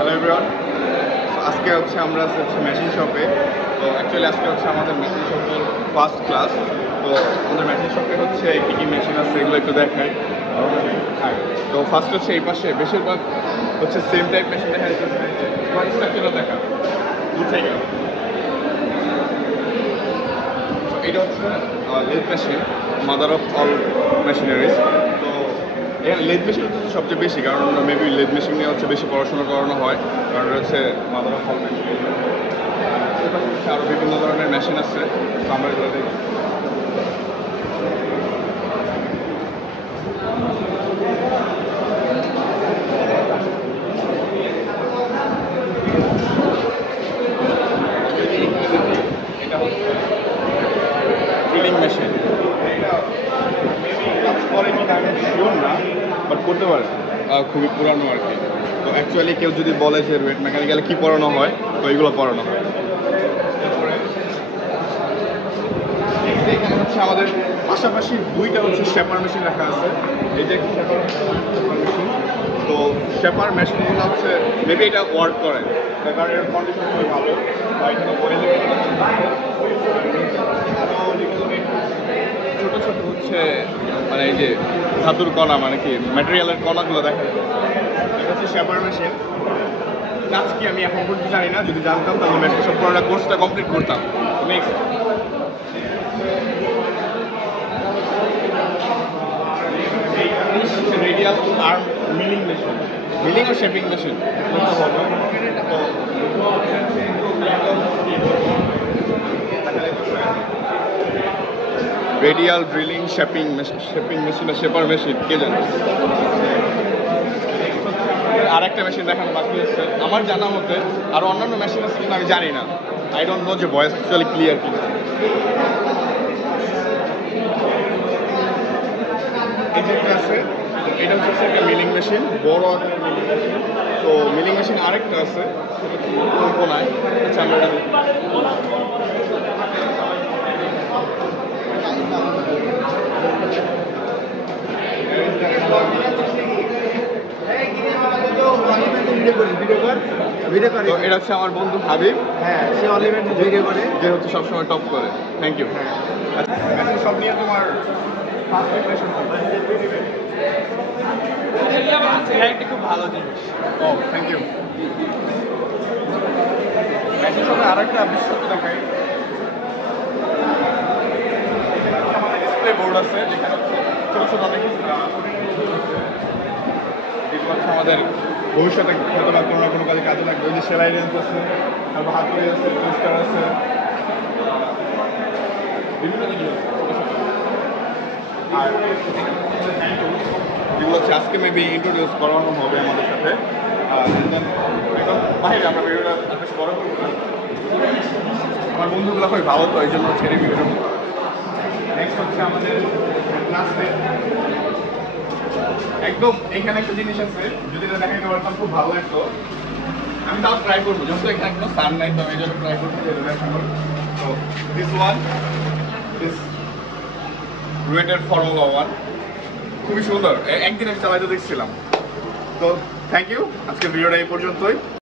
Hello everyone, আজকে হচ্ছে আমরা মেশিন শপে। তো অ্যাকচুয়ালি আজকে হচ্ছে আমাদের মেশিন শপের ফার্স্ট ক্লাস। তো আমাদের মেশিন শপে হচ্ছে কী কী মেশিন আছে এগুলো একটু দেখাই। হ্যাঁ, তো ফার্স্ট হচ্ছে এই পাশে বেশিরভাগ হচ্ছে সেম টাইপ মেশিন দেখা যাচ্ছে দেখা বুঝাই গেল। এটা হচ্ছে lathe machine, mother of all machineries. তো এখানে লেদ মেশিন হচ্ছে সবচেয়ে বেশি, কারণ মেবি লেদ মেশিন নিয়ে হচ্ছে বেশি পড়াশোনা করানো হয়, কারণ এটা হচ্ছে মাদার অফ অল মেশিন। হচ্ছে আরও বিভিন্ন ধরনের মেশিন আছে, তো আমরা এগুলো দেখি। এটা হচ্ছে ড্রিলিং মেশিন। করে কি আমি শিওর না, বাট করতে পারে। খুবই পুরানো আর কি। তো অ্যাকচুয়ালি কেউ যদি বলে যে ওয়েট মেকানিক্যালে কী পড়ানো হয়, তো এগুলো পড়ানো হয়। এখানে হচ্ছে আমাদের পাশাপাশি দুইটা হচ্ছে শেপার মেশিন রাখা আছে। এই যে শেপার মেশিন, তো শেপার মেশিনগুলো হচ্ছে মেবি এটা ওয়ার্ক করে, কারণ এর কন্ডিশন খুবই ভালো। বা এখানে ছোটো ছোটো হচ্ছে মানে এই যে ধাতুর কণা, মানে কি ম্যাটেরিয়ালের কণাগুলো দেখা যায়। এটা হচ্ছে শেপার মেশিন। কাজ কি আমি এখন পর্যন্ত জানি না, যদি জানতাম তাহলে মেশিন সব পুরোটা কোর্সটা কমপ্লিট করতাম। Next radial arm milling machine, milling ও shaping machine. Radial drilling shaping machine আর শেপার মেশিন, কে জানে। আর একটা মেশিন দেখানো বাকি আছে আমার জানা মতে, আর অন্যান্য মেশিন আছে কিন্তু আমি জানি না। আই ডোন্ট নো যে ভয়েস অ্যাকচুয়ালি ক্লিয়ার কিনা। এই যে একটা আছে, এটা হচ্ছে একটা মিলিং মেশিন, বড় আকারের মিলিং মেশিন। তো মিলিং মেশিন আরেকটা আছে, সেটা হচ্ছে কোনায়। আচ্ছা, আমরা তো এটা হচ্ছে আমার বন্ধু হাবিব। হ্যাঁ, সে অনলাইনে ভিডিও করে, যে হচ্ছে সবসময় টপ করে। Thank you. আচ্ছা, সব নিয়ে তোমার ফার্স্ট ইমপ্রেশন কি? খুব ভালো জিনিস। ও, থ্যাংক ইউ। মেশিন শপে আরেকটা বিশেষত্ব দেখাই। আমাদের ডিসপ্লে বোর্ড আছে, যেখানে ছোটো ছোটো অনেক যেগুলো হচ্ছে আমাদের ভবিষ্যতে হয়তো বা কোনো না কোনো কাজে লাগবে। ওই যে সেলাই রেঞ্জ আছে, তারপর হাতুড়ি আছে, পোস্টার আছে, বিভিন্ন জিনিস আছে। আর যেগুলো হচ্ছে আজকে মেবি ইন্ট্রোডিউস করানো হবে আমাদের সাথে। একদম বাইরে আমরা ভিডিওটা বেশ বড় করবো না, আমার বন্ধুগুলো খুবই ভালো, তো এই জন্য হচ্ছে রিভিউটা। নেক্সট হচ্ছে আমাদের ক্লাসে একদম এখানে একটা জিনিস আছে, যদি এটা দেখাইতে পারতাম খুব ভালো লাগতো। আমি তাও ট্রাই করবো, যখন এখানে কোনো সান নাই, তো আমি এই জন্য ট্রাই করছি এটা দেখানোর। তো দিস ওয়ান, দিস রুয়েটের ফর্মুলা 1 খুবই সুন্দর, একদিন আমি চালাইতে দেখছিলাম। তো থ্যাংক ইউ, আজকের ভিডিওটা এই পর্যন্তই।